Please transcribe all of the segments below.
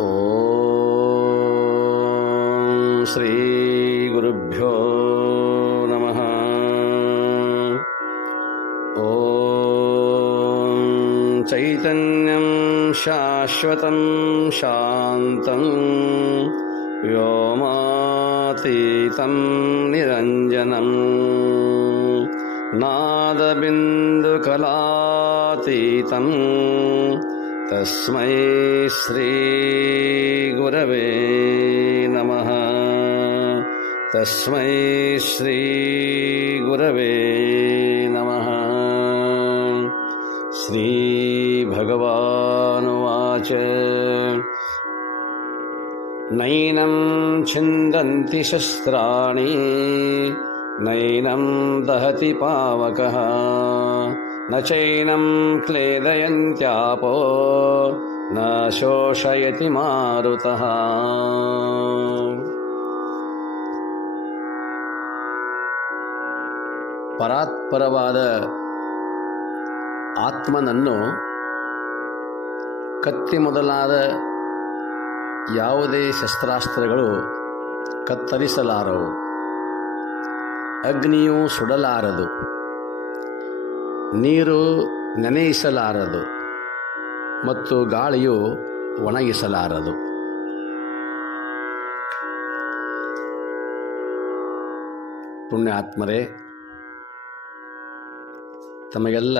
ಓಂ ಶ್ರೀ ಗುರುಭ್ಯೋ ನಮಃ. ಓಂ ಚೈತನ್ಯಂ ಶಾಶ್ವತಂ ಶಾಂತಂ ವ್ಯೋಮಾತೀತಂ ನಿರಂಜನಂ ನಾದಬಿಂದುಕಲಾತೀತಂ ತಸ್ಮೈ ಶ್ರೀ ಗುರವೇ ನಮಃ. ತಸ್ಮೈ ಶ್ರೀ ಗುರವೇ ನಮಃ. ಶ್ರೀ ಭಗವಾನುವಾಚ ನೈನಂ ಛಿಂದಂತಿ ಶಸ್ತ್ರಾಣಿ ನೈನಂ ದಹತಿ ಪಾವಕಃ ನ ಚೈನಂ ಕ್ಲೇದಯಂತ್ಯಾಪೋ ನ ಶೋಷಯತಿ ಮಾರುತಃ. ಪರಾತ್ಪರವಾದ ಆತ್ಮನನ್ನು ಕತ್ತಿ ಮೊದಲಾದ ಯಾವುದೇ ಶಸ್ತ್ರಾಸ್ತ್ರಗಳು ಕತ್ತರಿಸಲಾರವು. ಅಗ್ನಿಯು ಸುಡಲಾರದು, ನೀರು ನೆನೆಯಿಸಲಾರದು ಮತ್ತು ಗಾಳಿಯು ಒಣಗಿಸಲಾರದು. ಪುಣ್ಯಾತ್ಮರೇ, ತಮಗೆಲ್ಲ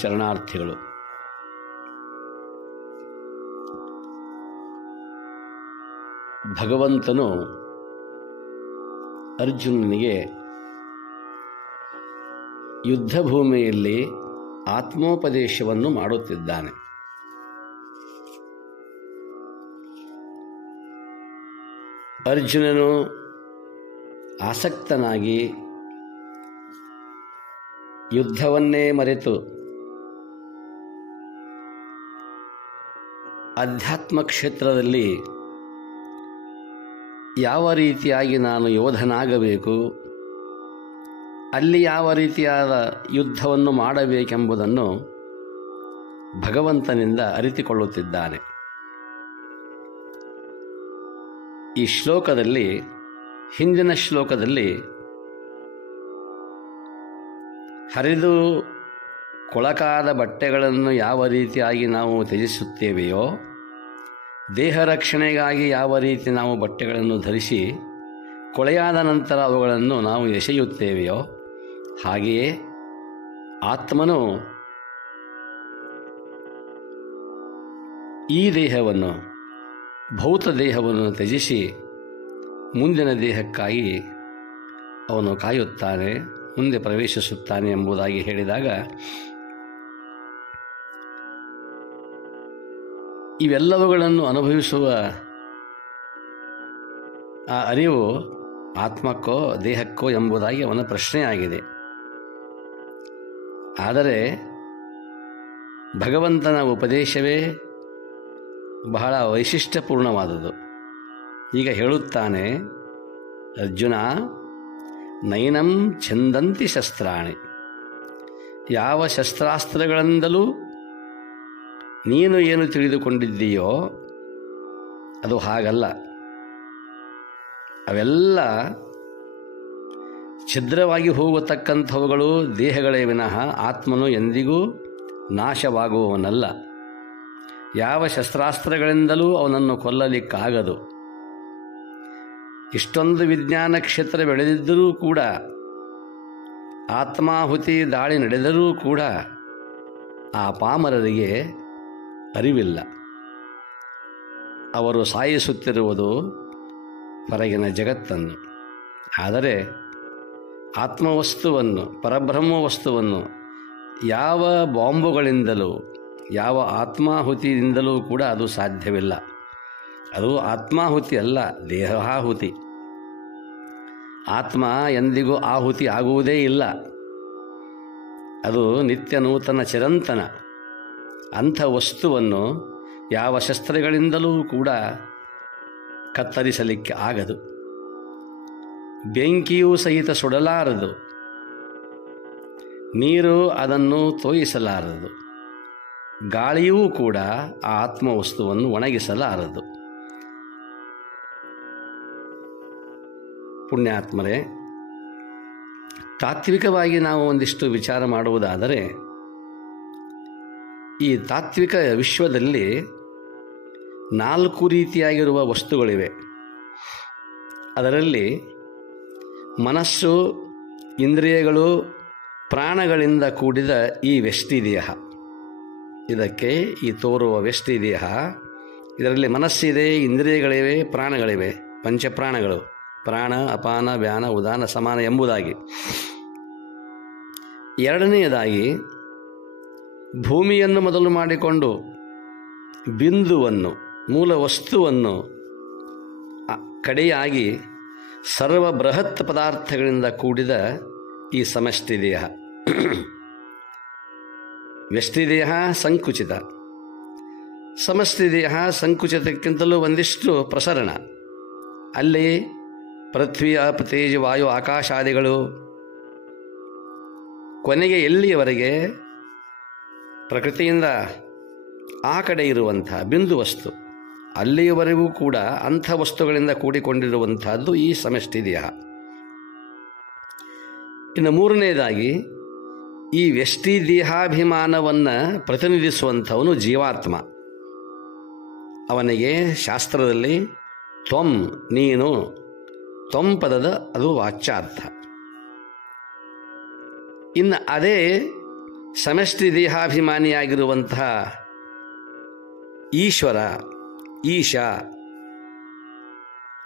ಶರಣಾರ್ಥಿಗಳು. ಭಗವಂತನು ಅರ್ಜುನನಿಗೆ ಯುದ್ಧ ಭೂಮಿಯಲ್ಲಿ ಆತ್ಮೋಪದೇಶವನ್ನು ಮಾಡುತ್ತಿದ್ದಾನೆ. ಅರ್ಜುನನು ಆಸಕ್ತನಾಗಿ ಯುದ್ಧವನ್ನೇ ಮರೆತು ಅಧ್ಯಾತ್ಮ ಕ್ಷೇತ್ರದಲ್ಲಿ ಯಾವ ರೀತಿಯಾಗಿ ನಾನು ಯೋಧನಾಗಬೇಕು, ಅಲ್ಲಿ ಯಾವ ರೀತಿಯಾದ ಯುದ್ಧವನ್ನು ಮಾಡಬೇಕೆಂಬುದನ್ನು ಭಗವಂತನಿಂದ ಅರಿತುಕೊಳ್ಳುತ್ತಿದ್ದಾನೆ. ಈ ಶ್ಲೋಕದಲ್ಲಿ, ಹಿಂದಿನ ಶ್ಲೋಕದಲ್ಲಿ ಹರಿದು ಕೊಳಕಾದ ಬಟ್ಟೆಗಳನ್ನು ಯಾವ ರೀತಿಯಾಗಿ ನಾವು ತ್ಯಜಿಸುತ್ತೇವೆಯೋ, ದೇಹ ರಕ್ಷಣೆಗಾಗಿ ಯಾವ ರೀತಿ ನಾವು ಬಟ್ಟೆಗಳನ್ನು ಧರಿಸಿ ಕೊಳೆಯಾದ ನಂತರ ಅವುಗಳನ್ನು ನಾವು ಎಸೆಯುತ್ತೇವೆಯೋ, ಹಾಗೆಯೇ ಆತ್ಮನು ಈ ದೇಹವನ್ನು, ಭೌತ ದೇಹವನ್ನು ತ್ಯಜಿಸಿ ಮುಂದಿನ ದೇಹಕ್ಕಾಗಿ ಅವನು ಕಾಯುತ್ತಾನೆ, ಮುಂದೆ ಪ್ರವೇಶಿಸುತ್ತಾನೆ ಎಂಬುದಾಗಿ ಹೇಳಿದಾಗ, ಇವೆಲ್ಲವುಗಳನ್ನು ಅನುಭವಿಸುವ ಆ ಅರಿವು ಆತ್ಮಕ್ಕೋ ದೇಹಕ್ಕೋ ಎಂಬುದಾಗಿ ಅವನ ಪ್ರಶ್ನೆಯಾಗಿದೆ. ಆದರೆ ಭಗವಂತನ ಉಪದೇಶವೇ ಬಹಳ ವೈಶಿಷ್ಟ್ಯಪೂರ್ಣವಾದುದು. ಈಗ ಹೇಳುತ್ತಾನೆ, ಅರ್ಜುನ, ನೈನಂ ಛಂದಂತಿ ಶಸ್ತ್ರಾಣಿ. ಯಾವ ಶಸ್ತ್ರಾಸ್ತ್ರಗಳಿಂದಲೂ ನೀನು ಏನು ತಿಳಿದುಕೊಂಡಿದ್ದೀಯೋ ಅದು ಹಾಗಲ್ಲ. ಅವೆಲ್ಲ ಛಿದ್ರವಾಗಿ ಹೋಗತಕ್ಕಂಥವುಗಳು ದೇಹಗಳೇ ವಿನಃ ಆತ್ಮನು ಎಂದಿಗೂ ನಾಶವಾಗುವವನಲ್ಲ. ಯಾವ ಶಸ್ತ್ರಾಸ್ತ್ರಗಳಿಂದಲೂ ಅವನನ್ನು ಕೊಲ್ಲಲಿಕ್ಕಾಗದು. ಇಷ್ಟೊಂದು ವಿಜ್ಞಾನ ಕ್ಷೇತ್ರ ಬೆಳೆದಿದ್ದರೂ ಕೂಡ, ಆತ್ಮಾಹುತಿ ದಾಳಿ ನಡೆದರೂ ಕೂಡ ಆ ಪಾಮರರಿಗೆ ಅರಿವಿಲ್ಲ. ಅವರು ಸಾಯಿಸುತ್ತಿರುವುದು ಹೊರಗಿನ ಜಗತ್ತನ್ನು. ಆದರೆ ಆತ್ಮವಸ್ತುವನ್ನು, ಪರಬ್ರಹ್ಮ ವಸ್ತುವನ್ನು ಯಾವ ಬಾಂಬುಗಳಿಂದಲೂ, ಯಾವ ಆತ್ಮಾಹುತಿಯಿಂದಲೂ ಕೂಡ ಅದು ಸಾಧ್ಯವಿಲ್ಲ. ಅದು ಆತ್ಮಾಹುತಿ ಅಲ್ಲ, ದೇಹಾಹುತಿ. ಆತ್ಮ ಎಂದಿಗೂ ಆಹುತಿ ಆಗುವುದೇ ಇಲ್ಲ. ಅದು ನಿತ್ಯ ನೂತನ ಚಿರಂತನ. ಅಂಥ ವಸ್ತುವನ್ನು ಯಾವ ಶಸ್ತ್ರಗಳಿಂದಲೂ ಕೂಡ ಕತ್ತರಿಸಲಿಕ್ಕೆ ಆಗದು. ಬೆಂಕಿಯೂ ಸಹಿತ ಸುಡಲಾರದು, ನೀರು ಅದನ್ನು ತೋಯಿಸಲಾರದು. ಗಾಳಿಯೂ ಕೂಡ ಆ ಆತ್ಮವಸ್ತುವನ್ನು ಒಣಗಿಸಲಾರದು. ಪುಣ್ಯಾತ್ಮರೇ, ತಾತ್ವಿಕವಾಗಿ ನಾವು ಒಂದಿಷ್ಟು ವಿಚಾರ ಮಾಡುವುದಾದರೆ, ಈ ತಾತ್ವಿಕ ವಿಶ್ವದಲ್ಲಿ 4 ರೀತಿಯಾಗಿರುವ ವಸ್ತುಗಳಿವೆ. ಅದರಲ್ಲಿ ಮನಸ್ಸು, ಇಂದ್ರಿಯಗಳು, ಪ್ರಾಣಗಳಿಂದ ಕೂಡಿದ ಈ ವ್ಯಷ್ಟಿದೇಹ, ಇದಕ್ಕೆ ಈ ತೋರುವ ವ್ಯಷ್ಟಿದೇಹ, ಇದರಲ್ಲಿ ಮನಸ್ಸಿದೆ, ಇಂದ್ರಿಯಗಳಿವೆ, ಪ್ರಾಣಗಳಿವೆ, ಪಂಚಪ್ರಾಣಗಳು, ಪ್ರಾಣ, ಅಪಾನ, ವ್ಯಾನ, ಉದಾನ, ಸಮಾನ ಎಂಬುದಾಗಿ. ಎರಡನೆಯದಾಗಿ ಭೂಮಿಯನ್ನು ಮೊದಲು ಮಾಡಿಕೊಂಡು ಬಿಂದುವನ್ನು, ಮೂಲ ವಸ್ತುವನ್ನು ಕಡೆಯಾಗಿ ಸರ್ವ ಬೃಹತ್ ಪದಾರ್ಥಗಳಿಂದ ಕೂಡಿದ ಈ ಸಮಷ್ಟಿ ದೇಹ. ವ್ಯಷ್ಟಿದೇಹ ಸಂಕುಚಿತ, ಸಮಷ್ಟಿ ದೇಹ ಸಂಕುಚಿತಕ್ಕಿಂತಲೂ ಒಂದಿಷ್ಟು ಪ್ರಸರಣ. ಅಲ್ಲಿ ಪೃಥ್ವಿ, ಅಪ್, ತೇಜ, ವಾಯು, ಆಕಾಶಾದಿಗಳು ಕೊನೆಗೆ ಎಲ್ಲಿಯವರೆಗೆ ಪ್ರಕೃತಿಯಿಂದ ಆ ಕಡೆ ಇರುವಂಥ ಬಿಂದು ವಸ್ತು, ಅಲ್ಲಿಯವರೆಗೂ ಕೂಡ ಅಂಥ ವಸ್ತುಗಳಿಂದ ಕೂಡಿಕೊಂಡಿರುವಂಥದ್ದು ಈ ಸಮಷ್ಟಿ ದೇಹ. ಇನ್ನು ಮೂರನೆಯದಾಗಿ ಈ ವ್ಯಷ್ಟಿ ದೇಹಾಭಿಮಾನವನ್ನು ಪ್ರತಿನಿಧಿಸುವಂಥವನು ಜೀವಾತ್ಮ. ಅವನಿಗೆ ಶಾಸ್ತ್ರದಲ್ಲಿ ತ್ವಂ, ನೀನು, ತ್ವಂ ಪದದ ಅದು ವಾಚ್ಯಾರ್ಥ. ಇನ್ನು ಅದೇ ಸಮಷ್ಟಿ ದೇಹಾಭಿಮಾನಿಯಾಗಿರುವಂತಹ ಈಶ್ವರ, ಈಶ,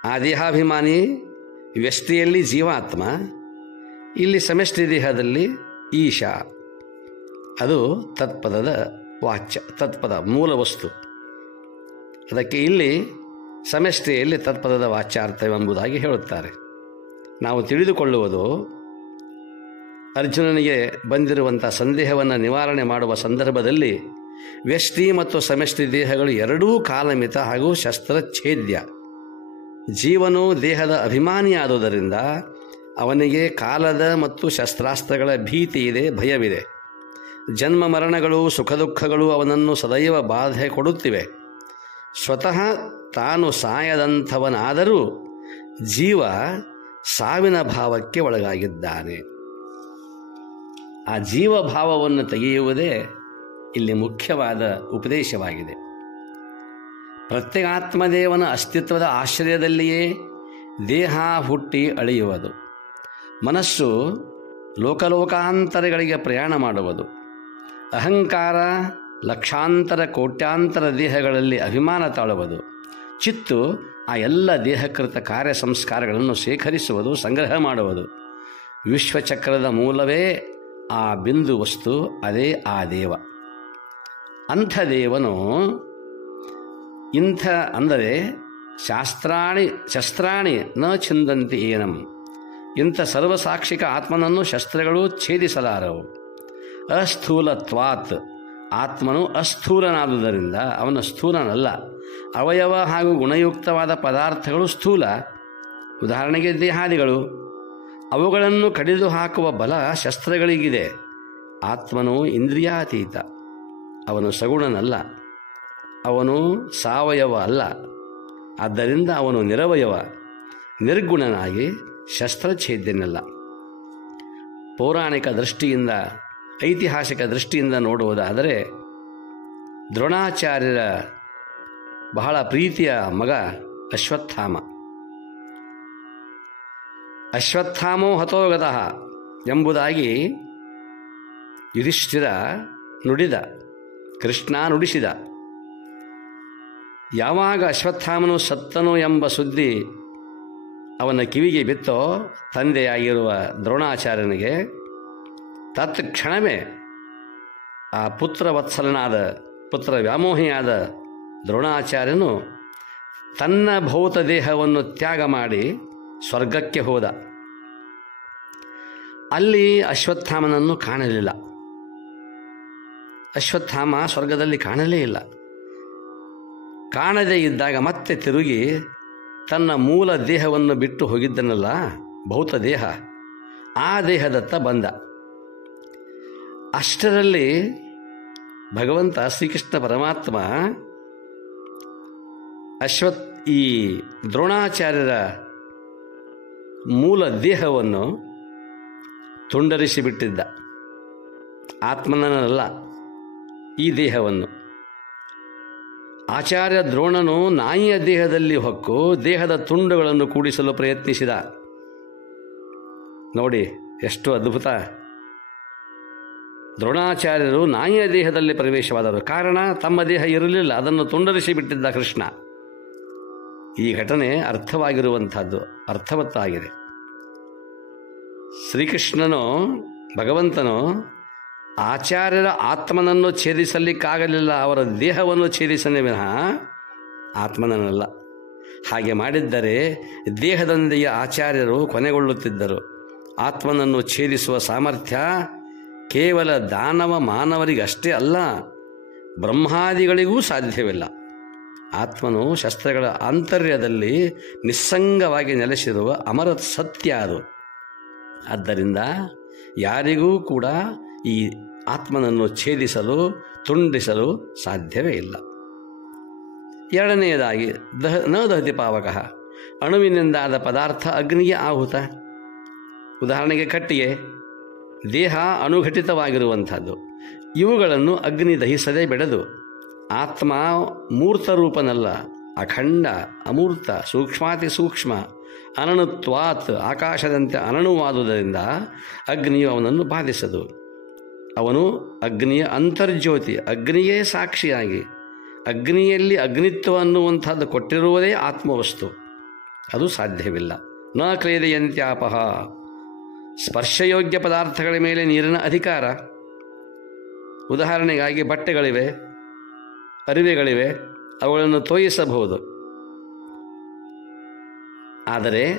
ಆ ದೇಹಾಭಿಮಾನಿ ವ್ಯಷ್ಟಿಯಲ್ಲಿ ಜೀವಾತ್ಮ, ಇಲ್ಲಿ ಸಮಷ್ಟಿ ದೇಹದಲ್ಲಿ ಈಶ, ಅದು ತತ್ಪದದ ವಾಚ್ಯ, ತತ್ಪದ ಮೂಲ ವಸ್ತು. ಅದಕ್ಕೆ ಇಲ್ಲಿ ಸಮಷ್ಟಿಯಲ್ಲಿ ತತ್ಪದದ ವಾಚ್ಯಾರ್ಥವೆಂಬುದಾಗಿ ಹೇಳುತ್ತಾರೆ. ನಾವು ತಿಳಿದುಕೊಳ್ಳುವುದು, ಅರ್ಜುನನಿಗೆ ಬಂದಿರುವಂಥ ಸಂದೇಹವನ್ನು ನಿವಾರಣೆ ಮಾಡುವ ಸಂದರ್ಭದಲ್ಲಿ ವ್ಯಷ್ಟಿ ಮತ್ತು ಸಮಷ್ಟಿ ದೇಹಗಳು ಎರಡೂ ಕಾಲಮಿತ ಹಾಗೂ ಶಸ್ತ್ರಛೇದ್ಯ. ಜೀವನು ದೇಹದ ಅಭಿಮಾನಿಯಾದುದರಿಂದ ಅವನಿಗೆ ಕಾಲದ ಮತ್ತು ಶಸ್ತ್ರಾಸ್ತ್ರಗಳ ಭೀತಿ ಇದೆ, ಭಯವಿದೆ. ಜನ್ಮ ಮರಣಗಳು, ಸುಖ ದುಃಖಗಳು ಅವನನ್ನು ಸದೈವ ಬಾಧೆ ಕೊಡುತ್ತಿವೆ. ಸ್ವತಃ ತಾನು ಸಾಯದಂಥವನಾದರೂ ಜೀವ ಸಾವಿನ ಭಾವಕ್ಕೆ ಒಳಗಾಗಿದ್ದಾನೆ. ಆ ಜೀವಭಾವವನ್ನು ತೆಗೆಯುವುದೇ ಇಲ್ಲಿ ಮುಖ್ಯವಾದ ಉಪದೇಶವಾಗಿದೆ. ಪ್ರತ್ಯೇಗಾತ್ಮದೇವನ ಅಸ್ತಿತ್ವದ ಆಶ್ರಯದಲ್ಲಿಯೇ ದೇಹ ಹುಟ್ಟಿ ಅಳೆಯುವುದು. ಮನಸ್ಸು ಲೋಕಲೋಕಾಂತರಗಳಿಗೆ ಪ್ರಯಾಣ ಮಾಡುವುದು. ಅಹಂಕಾರ ಲಕ್ಷಾಂತರ ಕೋಟ್ಯಾಂತರ ದೇಹಗಳಲ್ಲಿ ಅಭಿಮಾನ ತಾಳುವುದು. ಚಿತ್ತು ಆ ಎಲ್ಲ ದೇಹಕೃತ ಕಾರ್ಯ ಸಂಸ್ಕಾರಗಳನ್ನು ಶೇಖರಿಸುವುದು, ಸಂಗ್ರಹ ಮಾಡುವುದು. ವಿಶ್ವಚಕ್ರದ ಮೂಲವೇ ಆ ಬಿಂದು ವಸ್ತು, ಅದೇ ಆ ದೇವ. ಅಂಥ ದೇವನು ಇಂಥ ಅಂದರೆ ಶಸ್ತ್ರಾಣಿ ನ ಛಿಂದಂತಿ ಏನಂ, ಇಂಥ ಸರ್ವಸಾಕ್ಷಿಕ ಆತ್ಮನನ್ನು ಶಸ್ತ್ರಗಳು ಛೇದಿಸಲಾರವು. ಅಸ್ಥೂಲತ್ವಾತ್, ಆತ್ಮನು ಅಸ್ಥೂಲನಾದುದರಿಂದ ಅವನ ಸ್ಥೂಲನಲ್ಲ. ಅವಯವ ಹಾಗೂ ಗುಣಯುಕ್ತವಾದ ಪದಾರ್ಥಗಳು ಸ್ಥೂಲ. ಉದಾಹರಣೆಗೆ ದೇಹಾದಿಗಳು, ಅವುಗಳನ್ನು ಕಡಿದು ಹಾಕುವ ಬಲ ಶಸ್ತ್ರಗಳಿಗಿದೆ. ಆತ್ಮನು ಇಂದ್ರಿಯಾತೀತ, ಅವನು ಸಗುಣನಲ್ಲ, ಅವನು ಸಾವಯವ ಅಲ್ಲ. ಆದ್ದರಿಂದ ಅವನು ನಿರವಯವ, ನಿರ್ಗುಣನಾಗಿ ಶಸ್ತ್ರಛೇದ್ಯನಲ್ಲ. ಪೌರಾಣಿಕ ದೃಷ್ಟಿಯಿಂದ, ಐತಿಹಾಸಿಕ ದೃಷ್ಟಿಯಿಂದ ನೋಡುವುದಾದರೆ, ದ್ರೋಣಾಚಾರ್ಯರ ಬಹಳ ಪ್ರೀತಿಯ ಮಗ ಅಶ್ವತ್ಥಾಮ. ಅಶ್ವತ್ಥಾಮೋ ಹತೋಗತಃ ಎಂಬುದಾಗಿ ಯುಧಿಷ್ಠಿರ ನುಡಿದ, ಕೃಷ್ಣ ನುಡಿಸಿದ. ಯಾವಾಗ ಅಶ್ವತ್ಥಾಮನು ಸತ್ತನು ಎಂಬ ಸುದ್ದಿ ಅವನ ಕಿವಿಗೆ ಬಿತ್ತೋ ತಂದೆಯಾಗಿರುವ ದ್ರೋಣಾಚಾರ್ಯನಿಗೆ, ತತ್ಕ್ಷಣವೇ ಆ ಪುತ್ರವತ್ಸಲನಾದ, ಪುತ್ರ ವ್ಯಾಮೋಹಿಯಾದ ದ್ರೋಣಾಚಾರ್ಯನು ತನ್ನ ಭೌತ ದೇಹವನ್ನು ತ್ಯಾಗ ಮಾಡಿ ಸ್ವರ್ಗಕ್ಕೆ ಹೋದ. ಅಲ್ಲಿ ಅಶ್ವತ್ಥಾಮನನ್ನು ಕಾಣಲಿಲ್ಲ. ಅಶ್ವತ್ಥಾಮ ಸ್ವರ್ಗದಲ್ಲಿ ಕಾಣಲೇ ಇಲ್ಲ. ಕಾಣದೇ ಇದ್ದಾಗ ಮತ್ತೆ ತಿರುಗಿ ತನ್ನ ಮೂಲ ದೇಹವನ್ನು ಬಿಟ್ಟು ಹೋಗಿದ್ದನಲ್ಲ, ಭೌತ ದೇಹ, ಆ ದೇಹದತ್ತ ಬಂದ. ಅಷ್ಟರಲ್ಲಿ ಭಗವಂತ ಶ್ರೀಕೃಷ್ಣ ಪರಮಾತ್ಮ ಈ ದ್ರೋಣಾಚಾರ್ಯರ ಮೂಲ ದೇಹವನ್ನು ತುಂಡರಿಸಿಬಿಟ್ಟಿದ್ದ. ಆತ್ಮನಲ್ಲ, ಈ ದೇಹವನ್ನು. ಆಚಾರ್ಯ ದ್ರೋಣನು ನಾಯಿಯ ದೇಹದಲ್ಲಿ ಹೊಕ್ಕು ದೇಹದ ತುಂಡುಗಳನ್ನು ಕೂಡಿಸಲು ಪ್ರಯತ್ನಿಸಿದ. ನೋಡಿ ಎಷ್ಟು ಅದ್ಭುತ. ದ್ರೋಣಾಚಾರ್ಯರು ನಾಯಿಯ ದೇಹದಲ್ಲಿ ಪ್ರವೇಶವಾದರು. ಕಾರಣ, ತಮ್ಮ ದೇಹ ಇರಲಿಲ್ಲ, ಅದನ್ನು ತುಂಡರಿಸಿ ಬಿಟ್ಟಿದ್ದ ಕೃಷ್ಣ. ಈ ಘಟನೆ ಅರ್ಥವಾಗಿರುವಂಥದ್ದು, ಅರ್ಥವತ್ತಾಗಿದೆ. ಶ್ರೀಕೃಷ್ಣನು, ಭಗವಂತನು ಆಚಾರ್ಯರ ಆತ್ಮನನ್ನು ಛೇದಿಸಲಿಕ್ಕಾಗಲಿಲ್ಲ, ಅವರ ದೇಹವನ್ನು ಛೇದಿಸನೇ ವಿನಃ ಆತ್ಮನನ್ನಲ್ಲ. ಹಾಗೆ ಮಾಡಿದ್ದರೆ ದೇಹದೊಂದಿಗೆ ಆಚಾರ್ಯರು ಕೊನೆಗೊಳ್ಳುತ್ತಿದ್ದರು. ಆತ್ಮನನ್ನು ಛೇದಿಸುವ ಸಾಮರ್ಥ್ಯ ಕೇವಲ ದಾನವ ಮಾನವರಿಗಷ್ಟೇ ಅಲ್ಲ, ಬ್ರಹ್ಮಾದಿಗಳಿಗೂ ಸಾಧ್ಯವಿಲ್ಲ. ಆತ್ಮನು ಶಸ್ತ್ರಗಳ ಆಂತರ್ಯದಲ್ಲಿ ನಿಸ್ಸಂಗವಾಗಿ ನೆಲೆಸಿರುವ ಅಮರ ಸತ್ಯ ಅದು. ಆದ್ದರಿಂದ ಯಾರಿಗೂ ಕೂಡ ಈ ಆತ್ಮನನ್ನು ಛೇದಿಸಲು, ತುಂಡಿಸಲು ಸಾಧ್ಯವೇ ಇಲ್ಲ. ಎರಡನೆಯದಾಗಿ ನ ದಹತಿ ಪಾವಕಃ, ಅಣುವಿನಿಂದಾದ ಪದಾರ್ಥ ಅಗ್ನಿಗೆ ಆಹುತ. ಉದಾಹರಣೆಗೆ ಕಟ್ಟಿಗೆ, ದೇಹ ಅಣುಘಟಿತವಾಗಿರುವಂಥದ್ದು. ಇವುಗಳನ್ನು ಅಗ್ನಿ ದಹಿಸದೆ ಬಿಡದು. ಆತ್ಮ ಮೂರ್ತ ರೂಪನಲ್ಲ, ಅಖಂಡ, ಅಮೂರ್ತ, ಸೂಕ್ಷ್ಮಾತಿ ಸೂಕ್ಷ್ಮ, ಅನಣುತ್ವಾತ್, ಆಕಾಶದಂತೆ ಅನಣುವಾದುದರಿಂದ ಅಗ್ನಿಯು ಅವನನ್ನು ಬಾಧಿಸದು. ಅವನು ಅಗ್ನಿಯ ಅಂತರ್ಜ್ಯೋತಿ, ಅಗ್ನಿಯೇ ಸಾಕ್ಷಿಯಾಗಿ ಅಗ್ನಿಯಲ್ಲಿ ಅಗ್ನಿತ್ವ ಅನ್ನುವಂಥದ್ದು ಕೊಟ್ಟಿರುವುದೇ ಆತ್ಮವಸ್ತು. ಅದು ಸಾಧ್ಯವಿಲ್ಲ. ನ ಕ್ಲೇದಯಂತ್ಯಾಪಹ, ಸ್ಪರ್ಶಯೋಗ್ಯ ಪದಾರ್ಥಗಳ ಮೇಲೆ ನೀರಿನ ಅಧಿಕಾರ. ಉದಾಹರಣೆಗಾಗಿ ಬಟ್ಟೆಗಳಿವೆ, ಅರಿವೆಗಳಿವೆ, ಅವುಗಳನ್ನು ತೋಯಿಸಬಹುದು. ಆದರೆ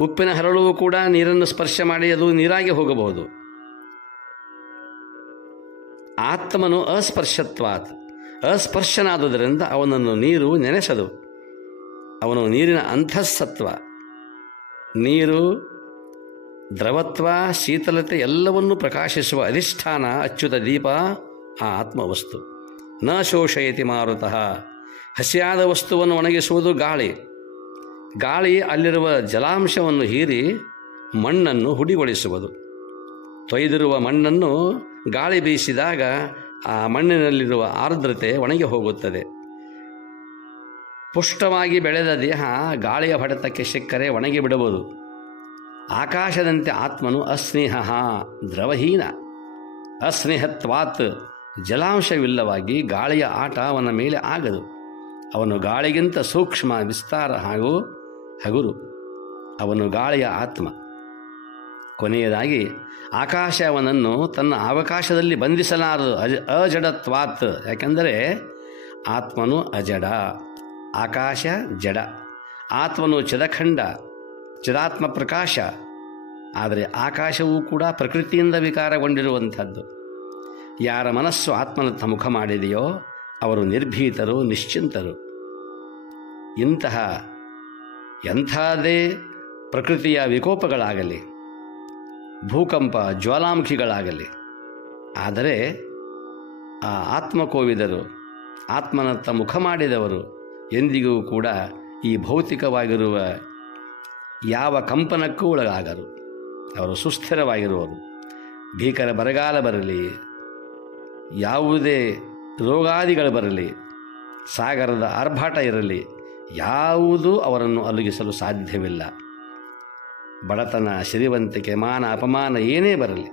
ಉಪ್ಪಿನ ಹರಳುವು ಕೂಡ ನೀರನ್ನು ಸ್ಪರ್ಶ ಮಾಡಿ ಅದು ನೀರಾಗಿ ಹೋಗಬಹುದು. ಆತ್ಮನು ಅಸ್ಪರ್ಶತ್ವಾತ್, ಅಸ್ಪರ್ಶನಾದುದರಿಂದ ಅವನನ್ನು ನೀರು ನೆನೆಸದು. ಅವನು ನೀರಿನ ಅಂತಃಸತ್ವ. ನೀರು, ದ್ರವತ್ವ, ಶೀತಲತೆ ಎಲ್ಲವನ್ನೂ ಪ್ರಕಾಶಿಸುವ ಅಧಿಷ್ಠಾನ ಅಚ್ಯುತ ದೀಪ ಆ ಆತ್ಮವಸ್ತು. ನ ಶೋಷಯತಿ ಮಾರುತಃ, ಹಸಿಯಾದ ವಸ್ತುವನ್ನು ಒಣಗಿಸುವುದು ಗಾಳಿ. ಗಾಳಿ ಅಲ್ಲಿರುವ ಜಲಾಂಶವನ್ನು ಹೀರಿ ಮಣ್ಣನ್ನು ಹುಡಿಗೊಳಿಸುವುದು. ತೊಯ್ದಿರುವ ಮಣ್ಣನ್ನು ಗಾಳಿ ಬೀಸಿದಾಗ ಆ ಮಣ್ಣಿನಲ್ಲಿರುವ ಆರ್ದ್ರತೆ ಒಣಗಿ ಹೋಗುತ್ತದೆ. ಪುಷ್ಟವಾಗಿ ಬೆಳೆದ ದೇಹ ಗಾಳಿಯ ಹೊಡೆತಕ್ಕೆ ಸಿಕ್ಕರೆ ಒಣಗಿ ಬಿಡಬಹುದು. ಆಕಾಶದಂತೆ ಆತ್ಮನು ಅಸ್ನೇಹ, ದ್ರವಹೀನ. ಅಸ್ನೇಹತ್ವಾತ್, ಜಲಾಂಶವಿಲ್ಲವಾಗಿ ಗಾಳಿಯ ಆಟ ಅವನ ಮೇಲೆ ಆಗದು. ಅವನು ಗಾಳಿಗಿಂತ ಸೂಕ್ಷ್ಮ, ವಿಸ್ತಾರ ಹಾಗೂ ಹಗುರು. ಅವನು ಗಾಳಿಯ ಆತ್ಮ. ಕೊನೆಯದಾಗಿ ಆಕಾಶ ಅವನನ್ನು ತನ್ನ ಅವಕಾಶದಲ್ಲಿ ಬಂಧಿಸಲಾರದು. ಅಜಡತ್ವಾತ್, ಯಾಕೆಂದರೆ ಆತ್ಮನು ಅಜಡ, ಆಕಾಶ ಜಡ. ಆತ್ಮನು ಚಿದಖಂಡ, ಚಿದಾತ್ಮ ಪ್ರಕಾಶ. ಆದರೆ ಆಕಾಶವೂ ಕೂಡ ಪ್ರಕೃತಿಯಿಂದ ವಿಕಾರಗೊಂಡಿರುವಂಥದ್ದು. ಯಾರ ಮನಸ್ಸು ಆತ್ಮನತ್ತ ಮುಖ ಮಾಡಿದೆಯೋ ಅವರು ನಿರ್ಭೀತರು, ನಿಶ್ಚಿಂತರು. ಎಂಥದೇ ಪ್ರಕೃತಿಯ ವಿಕೋಪಗಳಾಗಲಿ, ಭೂಕಂಪ, ಜ್ವಾಲಾಮುಖಿಗಳಾಗಲಿ, ಆದರೆ ಆ ಆತ್ಮಕೋವಿದರು, ಆತ್ಮನತ್ತ ಮುಖ ಮಾಡಿದವರು ಎಂದಿಗೂ ಕೂಡ ಈ ಭೌತಿಕವಾಗಿರುವ ಯಾವ ಕಂಪನಕ್ಕೂ ಒಳಗಾಗರು. ಅವರು ಸುಸ್ಥಿರವಾಗಿರುವರು. ಭೀಕರ ಬರಗಾಲ ಬರಲಿ, ಯಾವುದೇ ರೋಗಾದಿಗಳು ಬರಲಿ, ಸಾಗರದ ಆರ್ಭಾಟ ಇರಲಿ, ಯಾವುದೂ ಅವರನ್ನು ಅಲುಗಿಸಲು ಸಾಧ್ಯವಿಲ್ಲ. ಬಡತನ, ಶ್ರೀವಂತಿಕೆ, ಮಾನ, ಅಪಮಾನ ಏನೇ ಬರಲಿ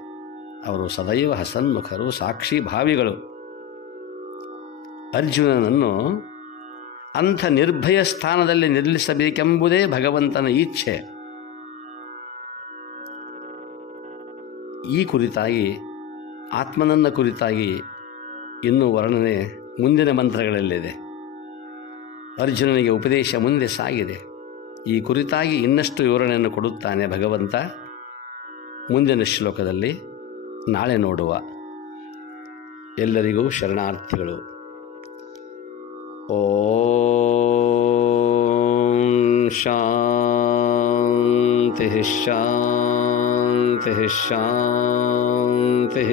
ಅವರು ಸದೈವ ಹಸನ್ಮುಖರು, ಸಾಕ್ಷಿ ಭಾವಿಗಳು. ಅರ್ಜುನನನ್ನು ಅಂಥ ನಿರ್ಭಯ ಸ್ಥಾನದಲ್ಲಿ ನಿಲ್ಲಿಸಬೇಕೆಂಬುದೇ ಭಗವಂತನ ಇಚ್ಛೆ. ಈ ಕುರಿತಾಗಿ, ಆತ್ಮನನ್ನ ಕುರಿತಾಗಿ ಇನ್ನೂ ವರ್ಣನೆ ಮುಂದಿನ ಮಂತ್ರಗಳಲ್ಲಿದೆ. ಅರ್ಜುನನಿಗೆ ಉಪದೇಶ ಮುಂದೆ ಸಾಗಿದೆ. ಈ ಕುರಿತಾಗಿ ಇನ್ನಷ್ಟು ವಿವರಣೆಯನ್ನು ಕೊಡುತ್ತಾನೆ ಭಗವಂತ ಮುಂದಿನ ಶ್ಲೋಕದಲ್ಲಿ. ನಾಳೆ ನೋಡುವ. ಎಲ್ಲರಿಗೂ ಶರಣಾರ್ಥಿಗಳು. ಓಂ ಶಾಂತಿ ಶಾಂತಿ ಶಾಂತಿ.